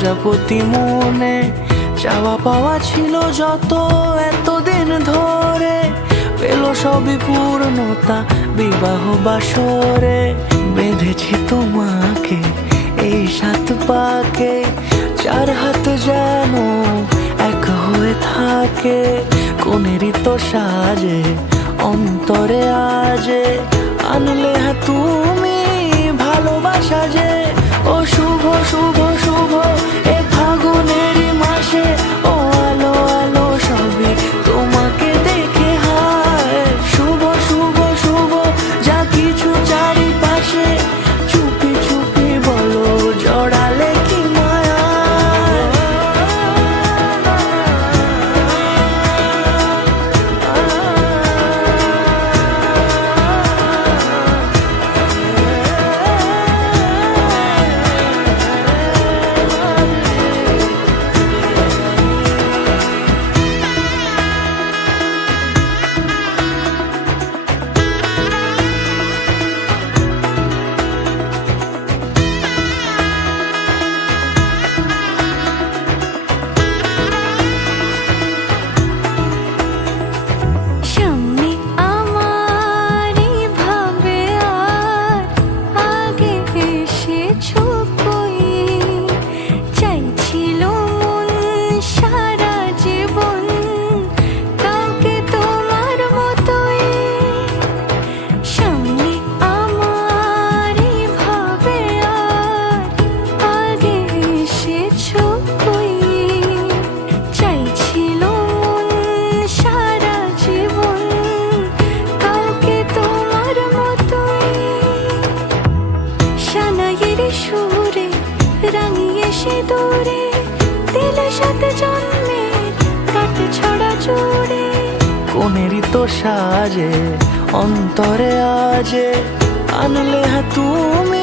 প্রজাপতি মনে চাওয়া পাওয়া ছিল যত এতদিন ধরে, পেল সবই পূর্ণতা বিবাহ বাসরে। বেঁধেছি তোমাকে এই 7 পাকে, 4 হাত যেন এক হয়ে থাকে। কোনেরই তো সাজে অন্তরে আজে, আনলে হ্যাঁ তুমি ভালোবাসা যে। ও শুভ শুভ শুভ এ ফাগুনেরই মাসে, ও আলো আলো সবই তোমাকে দেখে হায়। শুভ শুভ শুভ যা কিছু চারিপাশে, চুপি চুপি বলো জড়ালে কি মায়া। সুরে রাঙিয়ে সে দূরে দিলে 7 জন্মের কাট ছড়া জোড়ে। কোনেরই তো সাজে অন্তরে আজে, আনলে হ্যাঁ তুমি